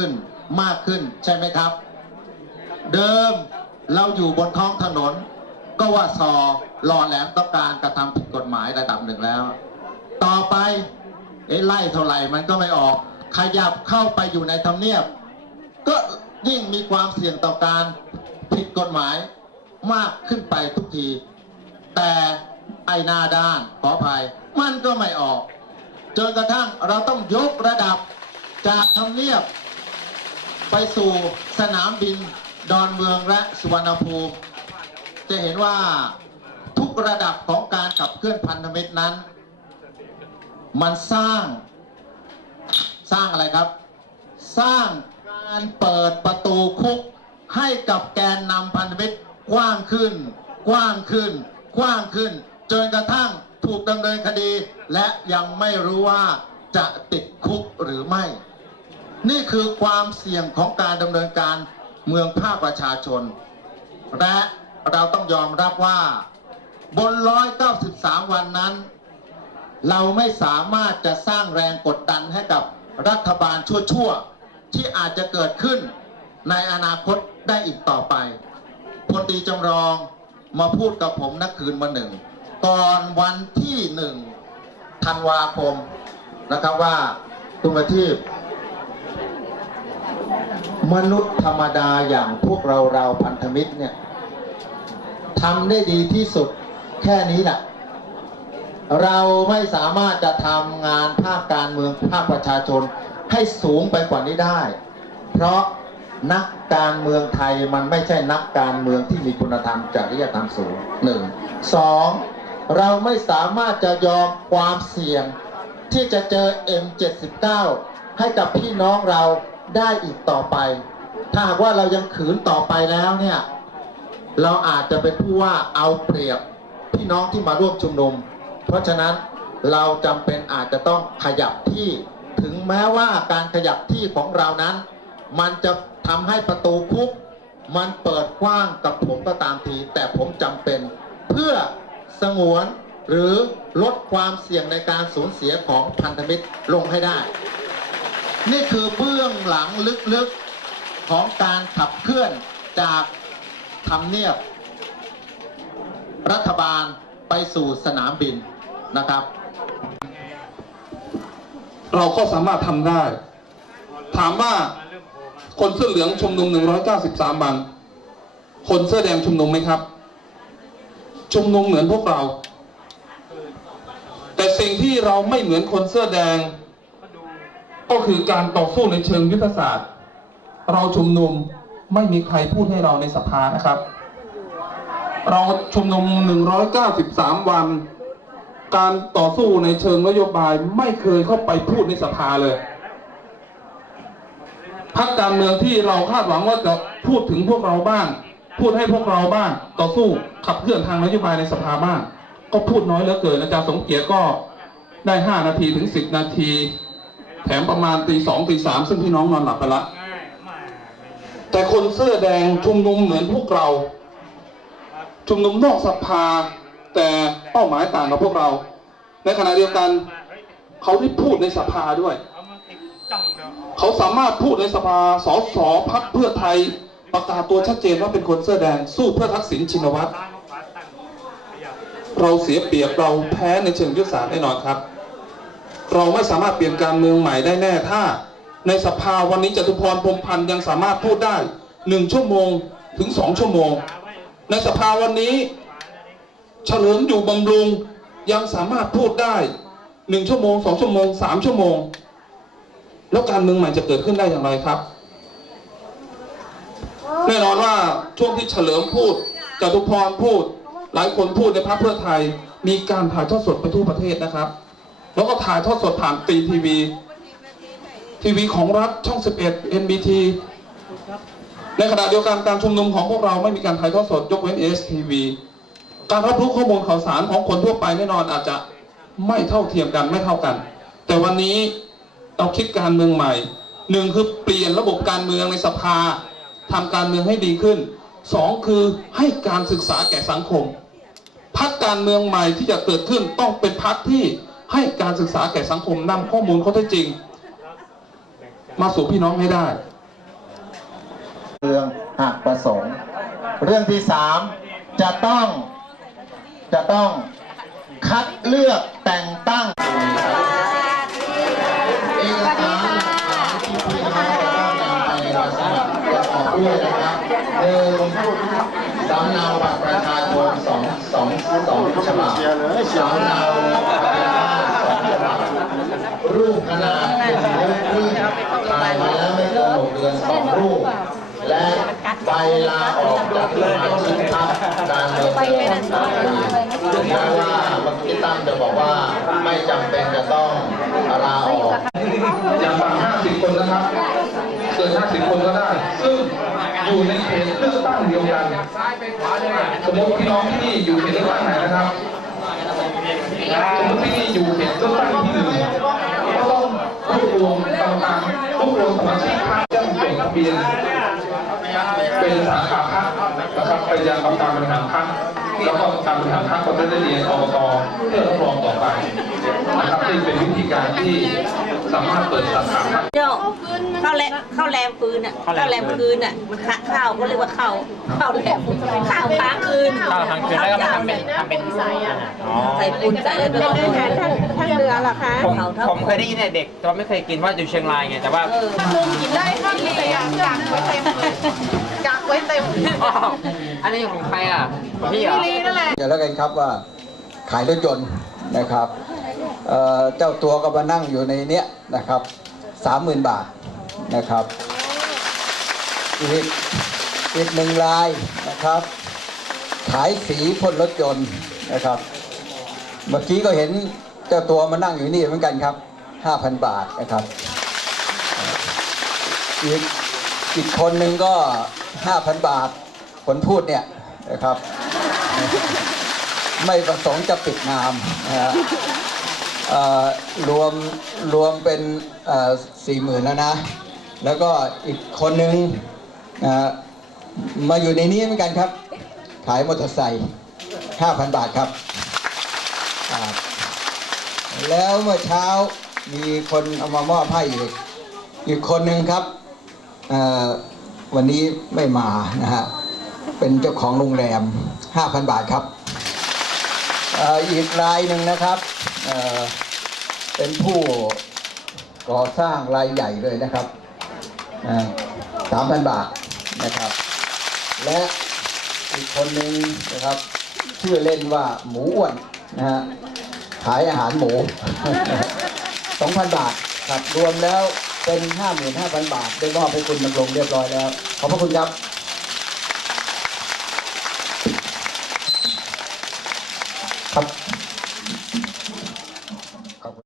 ขึ้นมากขึ้นใช่ไหมครับ เดิมเราอยู่บนท้องถนน ก็ว่าซอรอแหลมต้องการกระทำผิดกฎหมายระดับหนึ่งแล้ว ต่อไปเอ้ไล่เท่าไหร่มันก็ไม่ออกขยับเข้าไปอยู่ในทำเนียบ ก็ยิ่งมีความเสี่ยงต่อการผิดกฎหมายมากขึ้นไปทุกที แต่ไอหน้าด้านขออภัย มันก็ไม่ออกจนกระทั่งเราต้องยกระดับจากทำเนียบ ไปสู่สนามบินดอนเมืองและสุวรรณภูมิ จะเห็นว่าทุกระดับของการขับเคลื่อนพันธมิตรนั้น มันสร้างสร้างอะไรครับ สร้างการเปิดประตูคุกให้กับแกนนำพันธมิตรกว้างขึ้น กว้างขึ้น กว้างขึ้น จนกระทั่งถูกดำเนินคดี และยังไม่รู้ว่าจะติดคุกหรือไม่ นี่คือความเสี่ยงของการดำเนินการเมืองภาคประชาชน และเราต้องยอมรับว่าบน 193 วันนั้น เราไม่สามารถจะสร้างแรงกดดันให้กับรัฐบาลชั่วๆ ที่อาจจะเกิดขึ้นในอนาคตได้อีกต่อไปพลตีจำลองมาพูดกับผมนักคืนวันหนึ่งก่อนวันที่หนึ่งธันวาคมนะครับว่าคุณประทีป มนุษย์ธรรมดาอย่างพวกเราเราพันธมิตรเนี่ยทำได้ดีที่สุดแค่นี้แหละเราไม่สามารถจะทำงานภาคการเมืองภาคประชาชนให้สูงไปกว่านี้ได้ เพราะนักการเมืองไทยมันไม่ใช่นักการเมืองที่มีคุณธรรมจริยธรรมสูงหนึ่งสองเราไม่สามารถจะยอมความเสี่ยงที่จะเจอ M79 ให้กับพี่น้องเรา ได้อีกต่อไป ถ้าหากว่าเรายังขืนต่อไปแล้วเนี่ยเราอาจจะเป็นผู้ว่าเอาเปรียบพี่น้องที่มาร่วมชุมนุม เพราะฉะนั้นเราจำเป็นอาจจะต้องขยับที่ถึงแม้ว่าการขยับที่ของเรานั้น มันจะทำให้ประตูคุก มันเปิดกว้างกับผมก็ตามที แต่ผมจำเป็นเพื่อสงวนหรือลดความเสี่ยงในการสูญเสียของพันธมิตรลงให้ได้ นี่คือเบื้องหลังลึกๆของการขับเคลื่อนจากทำเนียบ รัฐบาลไปสู่สนามบินนะครับ เราก็สามารถทำได้ ถามว่าคนเสื้อเหลืองชุมนุม 193 วัน คนเสื้อแดงชุมนุมไหมครับ ชุมนุมเหมือนพวกเรา แต่สิ่งที่เราไม่เหมือนคนเสื้อแดง ก็คือการต่อสู้ในเชิงยุทธศาสตร์ เราชุมนุมไม่มีใครพูดให้เราในสภานะครับ เราชุมนุม 193 วัน การต่อสู้ในเชิงนโยบายไม่เคยเข้าไปพูดในสภาเลยพักการเมืองที่เราคาดหวังว่าจะพูดถึงพวกเราบ้าง พูดให้พวกเราบ้าง ต่อสู้ขับเคลื่อนทางนโยบายในสภาบ้าง ก็พูดน้อยเหลือเกินอาจารย์สมเกียรติก็ได้ 5 นาทีถึง 10 นาที แถมประมาณตีสองตีสามซึ่งพี่น้องนอนหลับไปละ แต่คนเสื้อแดงชุมนุมเหมือนพวกเรา ชุมนุมนอกสภา แต่เป้าหมายต่างกับพวกเรา ในขณะเดียวกัน เขาได้พูดในสภาด้วย เขาสามารถพูดในสภาสสพักเพื่อไทยประกาศตัวชัดเจนว่าเป็นคนเสื้อแดงสู้เพื่อทักษิณชินวัตรเราเสียเปรียบเราแพ้ในเชิงยุทธศาสตร์แน่นอนครับ เราไม่สามารถเปลี่ยนการเมืองใหม่ได้แน่ถ้า ในสภาวันนี้จตุพรพรมพันธ์ยังสามารถพูดได้หนึ่งชั่วโมงถึงสองชั่วโมง ในสภาวันนี้ เฉลิมอยู่บำรุงยังสามารถพูดได้หนึ่งชั่วโมงสองชั่วโมงสามชั่วโมง แล้วการเมืองใหม่จะเกิดขึ้นได้อย่างไรครับ แน่นอนว่าช่วงที่เฉลิมพูดจตุพรพูด หลายคนพูดในพรรคเพื่อไทยมีการถ่ายทอดสดไปทั่วประเทศนะครับ แล้วก็ถ่ายทอดสดผ่านตีทีวี ทีวีของรัฐช่อง 11 NBT ในขณะเดียวกันการชุมนุมของพวกเราไม่มีการถ่ายทอดสดยกเว้น STV การรับรู้ข้อมูลข่าวสารของคนทั่วไปแน่นอนอาจจะไม่เท่าเทียมกันไม่เท่ากัน แต่วันนี้เราคิดการเมืองใหม่หนึ่งคือเปลี่ยนระบบการเมืองในสภาทำการเมืองให้ดีขึ้นสองคือให้การศึกษาแก่สังคมพักการเมืองใหม่ที่จะเกิดขึ้นต้องเป็นพักที่ ให้การศึกษาแก่สังคมนำข้อมูลข้อเท็จจริง มาสู่พี่น้องให้ได้ เรื่องหากประสงค์ เรื่องที่สามจะต้องจะต้องคัดเลือกแต่งตั้งเอกสารที่พี่น้องจะต้องนำไปสมัครประกอบด้วยนะครับหนึ่งสำเนาบัตรประชาชนสองสองสองฉบับสำเนาทะเบียนบ้านสองฉบับ รูปขนาดหนึ่งนิ้วครึ่งถ่ายมาแล้วไม่เกินหกเดือนสองรูป และใบลาออกจากสมาชิกพรรคการเมืองเดิมสามปีถึงแม้ว่าเมื่อกี้ตั้มจะบอกว่าไม่จำเป็นจะต้องลาออกอย่างต่ำ50คนนะครับเกิน50คนก็ได้ ซึ่งอยู่ในเขตเลือกตั้งเดียวกันสมมติพี่น้องที่นี่อยู่เขตเลือกตั้งไหนนะครับสมมติที่นี่อยู่เขตเลือกตั้งที่หนึ่งก็ต้องรวบรวมกรรมการร วบรวมสมาชิกพรรคเรื่องจดทะเบียนเป็นสาขาพรรคนะครับเป็นยังกรรมการบริหารพรรคแล้วก็การบริหารพรรคก็จะได้เรียนอบตเพื่อรับรองต่อไปนะครับนี่เป็นวิธีการที่สามารถเปิดสาขาพรรคเจ้าข้าวแรมข้าวแรมปืนอะข้าวแรมคืนอะมันข้าข้าวก็เรียกว่าข้าวข้าวแรมข้าวค้างคืนข้าวทางคืนแล้วก็มาทำเป็นทำเป็นอ๋อใส่ปูนใส่อะไรไป เป็นอาหารทางทางเรือเหรอคะผมผมเคยได้ยินแต่เด็กแต่ว่าไม่เคยกินว่าอยู่เชียงรายไงแต่ว่าลุงกินได้ค่ะแต่อยากกักไว้เต็มเลยกักไว้เต็มอ๋ออันนี้ของใครอะของพี่เหรอนี่นั่นแหละกันแล้วกันครับว่าขายรถยนต์นะครับเอ่อเจ้าตัวก็มานั่งอยู่ในเนี้ยนะครับสามหมื่นบาทนะครับอีกอีกหนึ่งรายนะครับ ขายสีพ่นรถยนต์นะครับ เมื่อกี้ก็เห็น เจ้าตัวมานั่งอยู่นี่เหมือนกันครับห้าพันบาทนะครับอีกอีกคนหนึ่งก็ห้าพันบาทคนพูดเนี่ยนะครับ ไม่ประสงค์จะปิดนามนะฮะรวมรวมเป็นสี่หมื่นแล้วนะ แล้วก็อีกคนหนึ่งมาอยู่ในนี้เหมือนกันครับ ขายมอเตอร์ไซค์ห้าพันบาทครับ แล้วเมื่อเช้ามีคนเอามามอบให้อีกอีกคนหนึ่งครับวันนี้ไม่มานะฮะเป็นเจ้าของโรงแรม 5,000 บาทครับอ,อีกรายหนึ่งนะครับเเป็นผู้ก่อสร้างรายใหญ่เลยนะครับสามพันบาทนะครับ และอีกคนหนึ่งนะครับชื่อเล่นว่าหมูอ้วนนะฮะ ขายอาหารหมู 2,000 บาทครับรวมแล้วเป็น 55,000 บาท ได้มอบให้คุณดำรงเรียบร้อยแล้ว ขอบพระคุณครับ ครับ